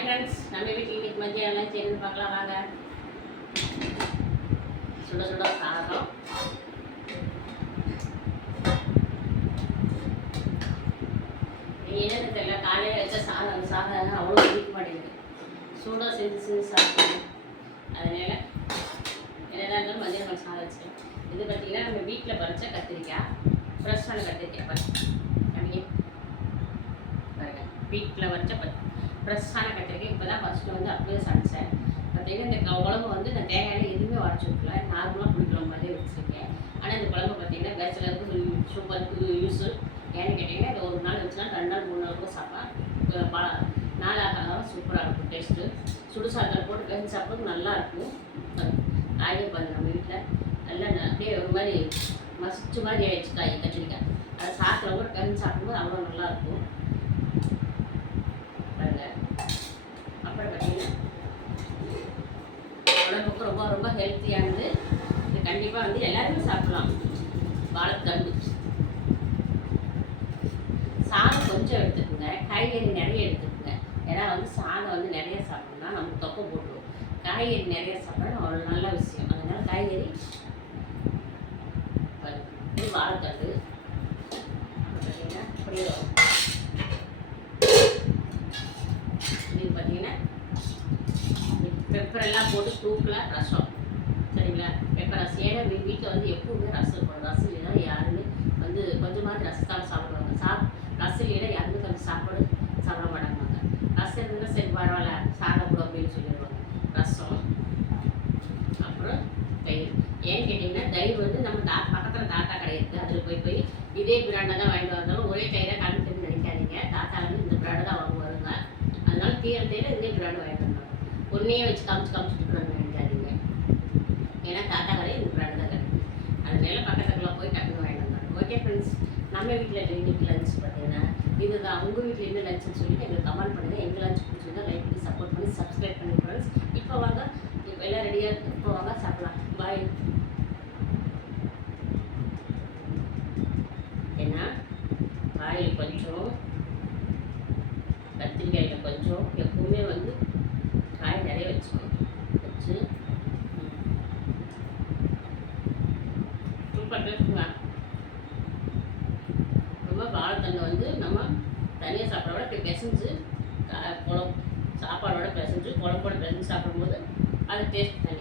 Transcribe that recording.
Hi friends, நம்ம வீட்டில் இன்னைக்கு மதியம் எல்லாம் செய்யணும்னு பார்க்கலாம் வாங்க. சுட சுட சாதம், என்னென்னு தெரியல, காலையில் வச்ச சாதம் அவ்வளோ பிடிக்க மாட்டேங்குது. சூடாக செஞ்சு சாப்பிடணும். அதனால என்னென்ன இருந்தாலும் மதியம் நம்ம சாதம் வச்சுக்கலாம். இது பார்த்திங்கன்னா நம்ம வீட்டில் பறித்த கத்திரிக்காய், ஃப்ரெஷ்ஷான கத்திரிக்காய் பாருங்க. வீட்டில் பறித்த ஃப்ரெஷ்ஷான கத்திரிக்காய் இப்போ தான் ஃபஸ்ட்டு வந்து அப்படியே சமைச்சேன். பார்த்தீங்கன்னா இந்த குழம்பு வந்து இந்த தேங்காயில் எதுவுமே உடச்சி விட்டுல, நார்மலாக குடிக்கிற மாதிரியே வச்சுருக்கேன். ஆனால் இந்த குழம்பு பார்த்தீங்கன்னா பேச்சுலருக்கு சூப்பருக்கு யூஸு. ஏன்னு கேட்டிங்கன்னா இதை ஒரு நாள் வச்சுனா 2 நாள் 3 நாள் கூட சாப்பிட்டா நாளாக சூப்பராக இருக்கும். டேஸ்ட்டு சுடுசாதத்தில் போட்டு கஞ்சி சாப்பிட்டு நல்லாயிருக்கும். காயும் பாருங்கள் நம்ம வீட்டில் நல்லா அப்படியே ஒரு மாதிரி மசிச்சு மாதிரி ஆயிடுச்சு காய் கத்திரிக்காய். அதை சாப்பிட்ற கூட கஞ்சி சாப்பிடும்போது அவ்வளோ நல்லாயிருக்கும். அப்புறம் பார்த்தீங்கன்னா உடம்புக்கு ரொம்ப ரொம்ப ஹெல்த்தியானது. இது கண்டிப்பாக வந்து எல்லாருமே சாப்பிடலாம். வாழைத்தண்டு சாதம் கொஞ்சம் எடுத்துக்கோங்க, காய்கறி நிறைய எடுத்துக்கோங்க. ஏன்னா வந்து சாதம் வந்து நிறைய சாப்பிட்டோம்னா நமக்கு தொப்பை போட்டுரும். காய்கறி நிறைய சாப்பிட்டா அவ்வளோ நல்ல விஷயம். அதனால் காய்கறி வாழைத்தண்டு பார்த்தீங்கன்னா அப்படியே இது பார்த்தீங்கன்னா பெப்பரெல்லாம் போட்டு தூக்கில் ரசம், சரிங்களா? பெப்பர் ரசம். ஏன்னா வீட்டில் வந்து எப்பவுமே ரசம் இருக்கணும். ரசம் இல்லைன்னா யாருமே வந்து கொஞ்சமாவது ரசத்தால் சாப்பிடுவாங்க. ரசம் இல்லைன்னா யாருமே கொஞ்சம் சாப்பாடு சாப்பிட மாட்டாங்க. ரசம் இருந்தால் சரி பரவாயில்ல சாப்பிடக்கூடும் அப்படின்னு சொல்லிடுவாங்க. ரசம், அப்புறம் தயிர். ஏன்னு கேட்டிங்கன்னா தயிர் வந்து நம்ம பக்கத்தில் தாத்தா கடை இருக்குது, அதில் போய் இதே பிராண்டை தான் வாங்கிட்டு வந்தாலும் ஒரே தயிரை கணக்குன்னு நினைக்காதீங்க. தாத்தா வந்து இந்த பிராண்டை தான் வாங்குவாருங்க. அதனால தயிர் இதே பிராண்டு வாங்கிட்டு வந்தாங்க. ஒன்றையே வச்சு காமிச்சுட்டு நினைக்காதீங்க. ஏன்னா தாத்தா கடை இந்த பிராண்டு தான் கிடைக்கும். அதனால பக்கத்துக்குள்ள போய் டக்குன்னு வாங்கிட்டு வந்தாங்க. ஓகே ஃப்ரெண்ட்ஸ், நம்ம வீட்டில் இன்னைக்கு லஞ்ச் பார்த்தீங்கன்னா இதுதான். உங்கள் வீட்டில் என்ன லஞ்சுன்னு சொல்லி எங்களுக்கு கமெண்ட் பண்ணுங்கள். எங்கள் லஞ்ச் பிடிச்சிருந்தா லைக் பண்ணி சப்போர்ட் பண்ணி சப்ஸ்கிரைப் பண்ணி ஃப்ரெண்ட்ஸ். இப்போ வாங்க, இப்போ எல்லாம் ரெடியாக இருக்குது. இப்போ வாங்க சாப்பிடலாம். பாய். ஏன்னா காயில் கொஞ்சம் கத்திரிக்காயில் கொஞ்சம் எப்பவுமே வந்து காய் நிறைய வச்சுக்கணும். வச்சு சூப்பர் டேஸ்ட்டுங்க. ரொம்ப வாழைத்தண்டை வந்து நம்ம தனியாக சாப்பிட்ற விட இப்படி பிசைஞ்சு குழம்பு சாப்பாடோட பிசைஞ்சு குழம்போட பிசைஞ்சு சாப்பிடும்போது அது டேஸ்ட் தனி.